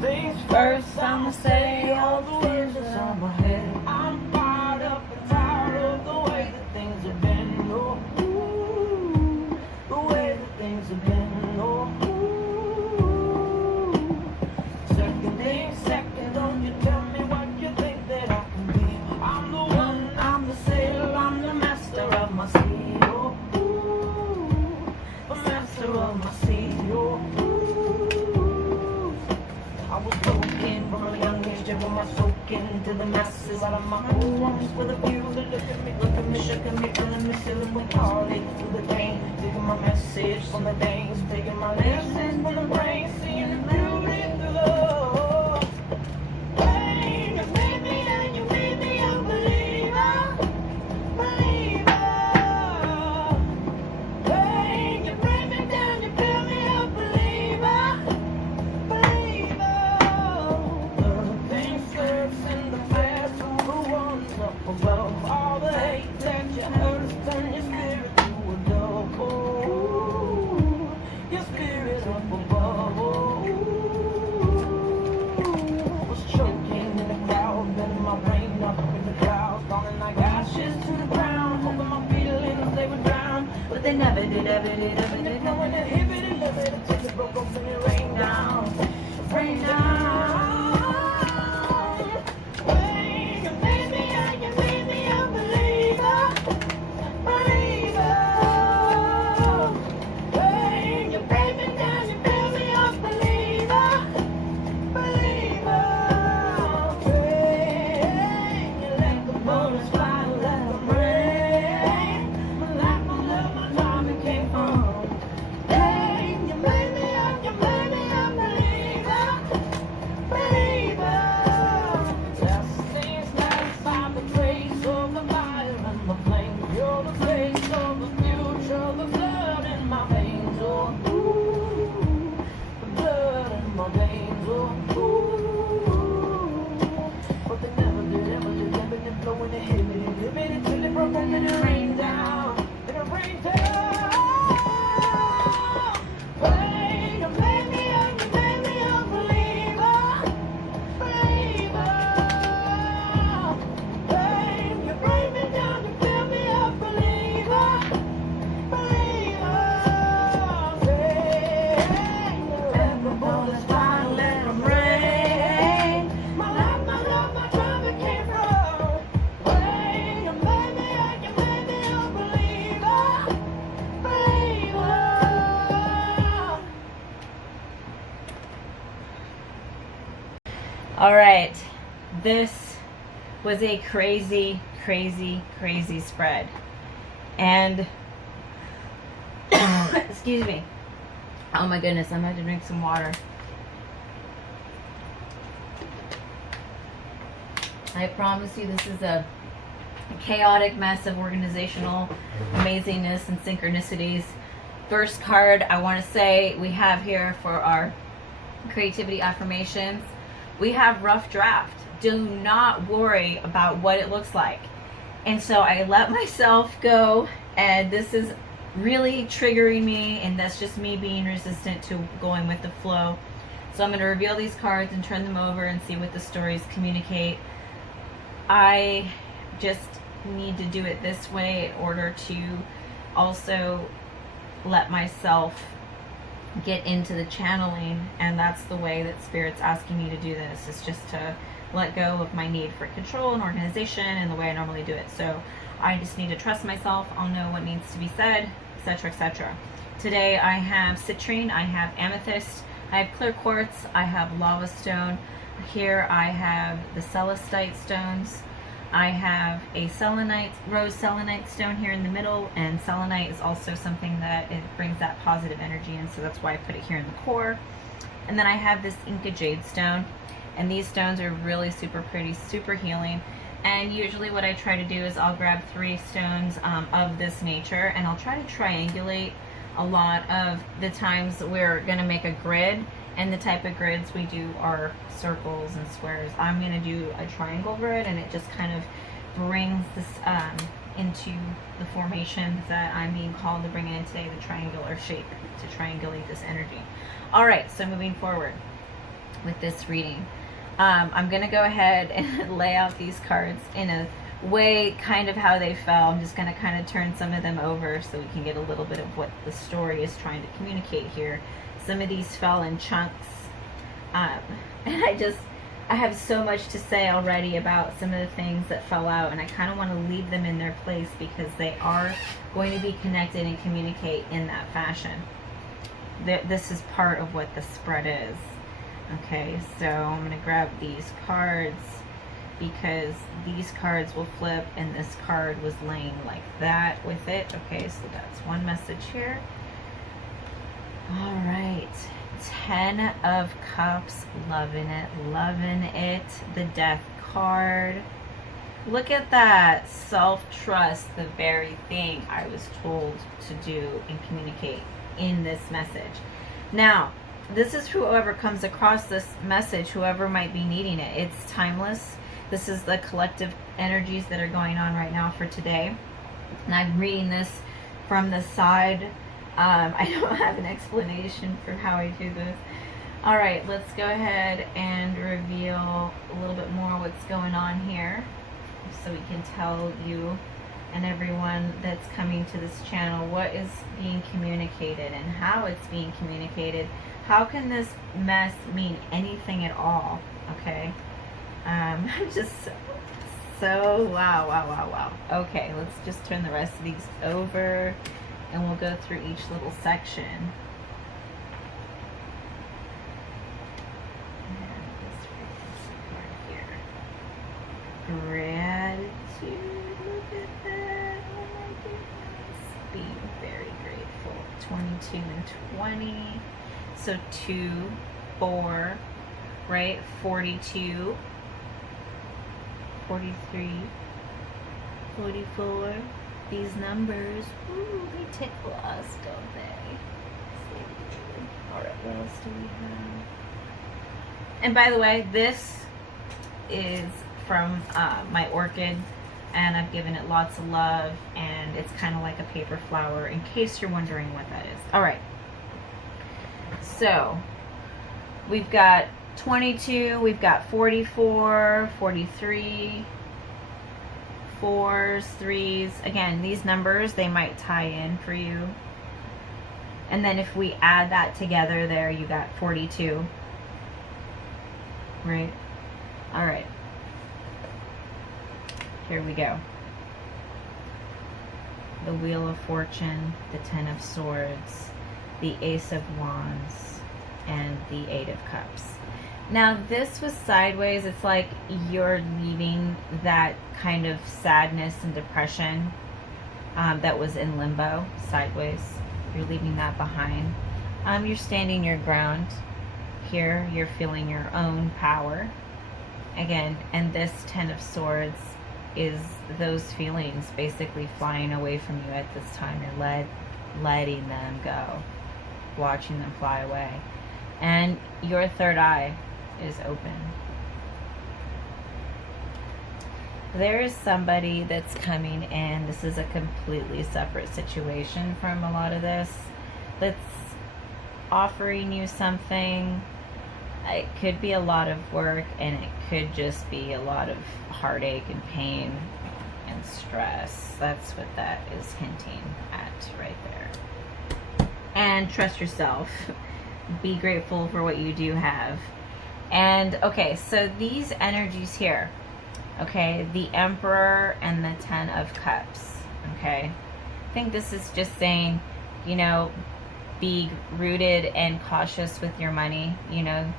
Things first, I'ma say all the words that's on my head. I'm fired up and tired of the way that things have been. Oh, ooh, the way that things have been. Oh, ooh. Second thing, second, don't you tell me what you think that I can be. I'm the one, I'm the sailor, I'm the master of my sea. Oh, ooh, the master of my sea. Oh, I was broken from a young age, driven my soaking to the masses. Out of my own lungs with a few that look at me, shook at me, feeling me, feeling with heartache through the pain. Taking my message from the days, taking my lessons from the brain, seeing the beauty through the pain. You made me and you made me a believer, believer. Pain, you break me down, you build me a believer, believer. Above all the hate that you heard us turn your spirit to a dove. Oh, your spirit up above. Oh, was choking in the crowd, letting my rain up in the clouds, falling like ashes to the ground, hoping my feelings they would drown, but they never did, ever did, ever did. Knowing it inhibited, never did till it broke open and it rained down, rained down. All right, this was a crazy, crazy, crazy spread. And, excuse me. Oh my goodness, I'm going to drink some water. I promise you this is a chaotic mess of organizational amazingness and synchronicities. First card I want to say we have here for our creativity affirmations. We have rough draft. Do not worry about what it looks like. And so I let myself go, and this is really triggering me, and that's just me being resistant to going with the flow. So I'm going to reveal these cards and turn them over and see what the stories communicate. I just need to do it this way in order to also let myself get into the channeling, and that's the way that Spirit's asking me to do this, is just to let go of my need for control and organization and the way I normally do it. So I just need to trust myself. I'll know what needs to be said, etc., etc. Today I have citrine, I have amethyst, I have clear quartz, I have lava stone. Here I have the celestite stones. I have a selenite, rose selenite stone here in the middle, and selenite is also something that it brings that positive energy in, so that's why I put it here in the core. And then I have this Inca jade stone, and these stones are really super pretty, super healing. And usually what I try to do is I'll grab 3 stones of this nature, and I'll try to triangulate a lot of the times we're going to make a grid. And the type of grids we do are circles and squares. I'm going to do a triangle grid, and it just kind of brings this into the formation that I'm being called to bring in today, the triangular shape, to triangulate this energy. All right, so moving forward. with this reading. I'm going to go ahead and lay out these cards in a way kind of how they fell. I'm just going to kind of turn some of them over so we can get a little bit of what the story is trying to communicate here. Some of these fell in chunks. And I have so much to say already about some of the things that fell out, and I kind of want to leave them in their place because they are going to be connected and communicate in that fashion. This is part of what the spread is. Okay, so I'm going to grab these cards because these cards will flip and this card was laying like that with it. Okay, so that's one message here. All right, 10 of Cups, loving it, loving it. The Death card. Look at that, self-trust, the very thing I was told to do and communicate in this message. Now, this is whoever comes across this message, whoever might be needing it. It's timeless. This is the collective energies that are going on right now for today. And I'm reading this from the side. I don't have an explanation for how I do this. All right, let's go ahead and reveal a little bit more what's going on here so we can tell you and everyone that's coming to this channel what is being communicated and how it's being communicated. How can this mess mean anything at all? Okay, just so wow. Okay, let's just turn the rest of these over and we'll go through each little section. Gratitude, look at that, oh my goodness, being very grateful. 22 and 20, so 2, 4, right, 42, 43, 44, these numbers, ooh, they tickle us, don't they? Alright, what else do we have? And by the way, this is from my orchid, and I've given it lots of love, and it's kind of like a paper flower in case you're wondering what that is. All right, so we've got 22, we've got 44, 43, 4s, 3s. Again, these numbers, they might tie in for you. And then if we add that together there, you got 42, right? All right. Here we go. The Wheel of Fortune, the 10 of Swords, the Ace of Wands, and the 8 of Cups. Now this was sideways. It's like you're leaving that kind of sadness and depression that was in limbo, sideways. You're leaving that behind. You're standing your ground. Here you're feeling your own power. Again, and this 10 of Swords is those feelings basically flying away from you at this time. You're letting them go, watching them fly away. And your third eye is open. There is somebody that's coming in. This is a completely separate situation from a lot of this, that's offering you something. It could be a lot of work, and it could just be a lot of heartache and pain and stress. That's what that is hinting at right there. And trust yourself. Be grateful for what you do have. And okay, so these energies here, okay, the Emperor and the 10 of Cups, okay, I think this is just saying, you know, be rooted and cautious with your money. You know,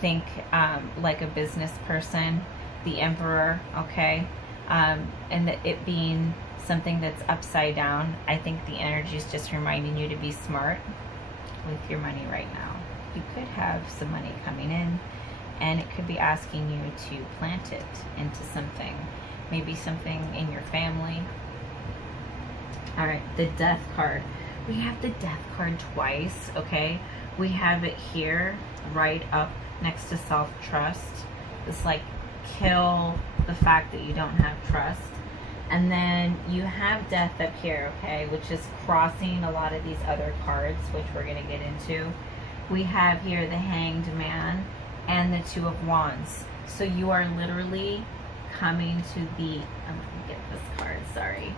think like a business person, the Emperor, okay, and that it being something that's upside down. I think the energy is just reminding you to be smart with your money right now. You could have some money coming in, and it could be asking you to plant it into something, maybe something in your family. All right, the Death card. We have the Death card twice, okay? We have it here right up next to self-trust. It's like kill the fact that you don't have trust. And then you have Death up here, okay, which is crossing a lot of these other cards, which we're going to get into. We have here the Hanged Man, and and the Two of Wands. So you are literally coming to the, I'm gonna get this card, sorry.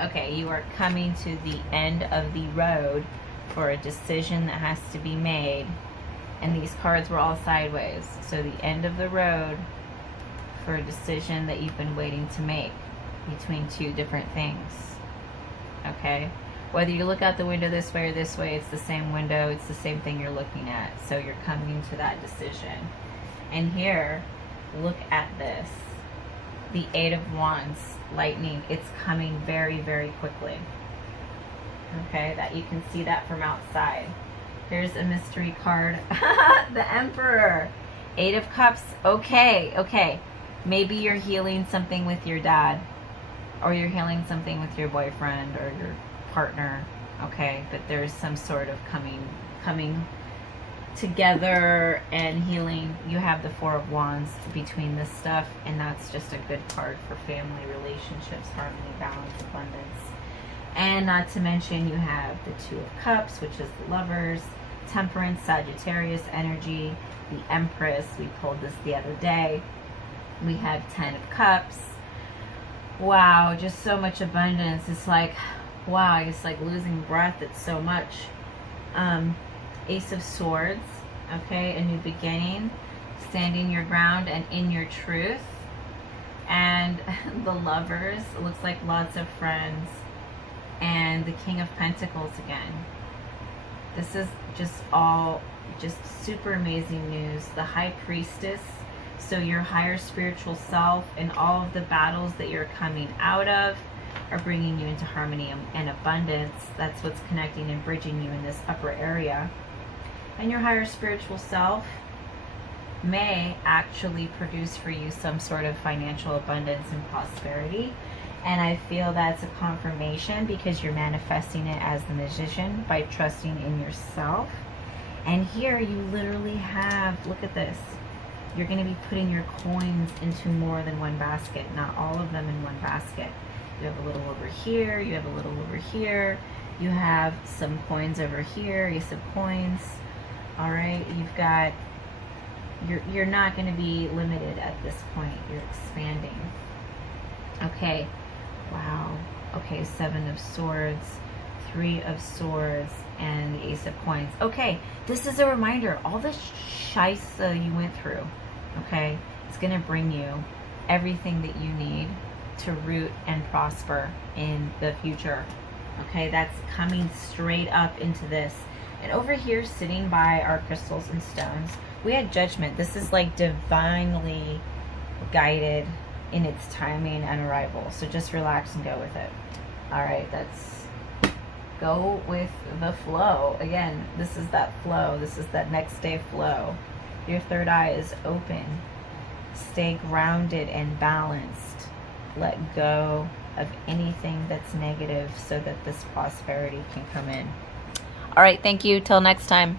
Okay, you are coming to the end of the road for a decision that has to be made. And these cards were all sideways. So the end of the road for a decision that you've been waiting to make between two different things. Okay? Whether you look out the window this way or this way, it's the same window, it's the same thing you're looking at. So you're coming to that decision. And here, look at this. The Eight of Wands, lightning, it's coming very, very quickly. Okay, that you can see that from outside. Here's a mystery card. The Emperor. Eight of Cups. Okay, okay. Maybe you're healing something with your dad. Or you're healing something with your boyfriend or your partner. Okay, but there's some sort of coming together and healing. You have the Four of Wands between this stuff, and that's just a good card for family, relationships, harmony, balance, abundance. And not to mention you have the Two of Cups, which is the Lovers, Temperance, Sagittarius energy, the Empress. We pulled this the other day. We have 10 of Cups. Wow, just so much abundance. It's like, wow, it's like losing breath. It's so much. Ace of Swords, okay, a new beginning, standing your ground and in your truth. And the Lovers, it looks like lots of friends. And the King of Pentacles again. This is just all just super amazing news. The High Priestess, so your higher spiritual self and all of the battles that you're coming out of are bringing you into harmony and abundance. That's what's connecting and bridging you in this upper area. And your higher spiritual self may actually produce for you some sort of financial abundance and prosperity. And I feel that's a confirmation because you're manifesting it as the Magician by trusting in yourself. And here you literally have, look at this. You're going to be putting your coins into more than one basket, not all of them in one basket. You have a little over here, you have a little over here, you have some coins over here, Ace of Coins. All right, you've got, you're not going to be limited at this point. You're expanding. Okay, wow. Okay, Seven of Swords, Three of Swords, and the Ace of Coins. Okay, this is a reminder. All the shisa you went through, okay, it's going to bring you everything that you need to root and prosper in the future. Okay, that's coming straight up into this. And over here, sitting by our crystals and stones, we had Judgment. This is like divinely guided in its timing and arrival. So just relax and go with it. All right, that's go with the flow. Again, this is that flow. This is that next day flow. Your third eye is open. Stay grounded and balanced. Let go of anything that's negative so that this prosperity can come in. All right, thank you. Till next time.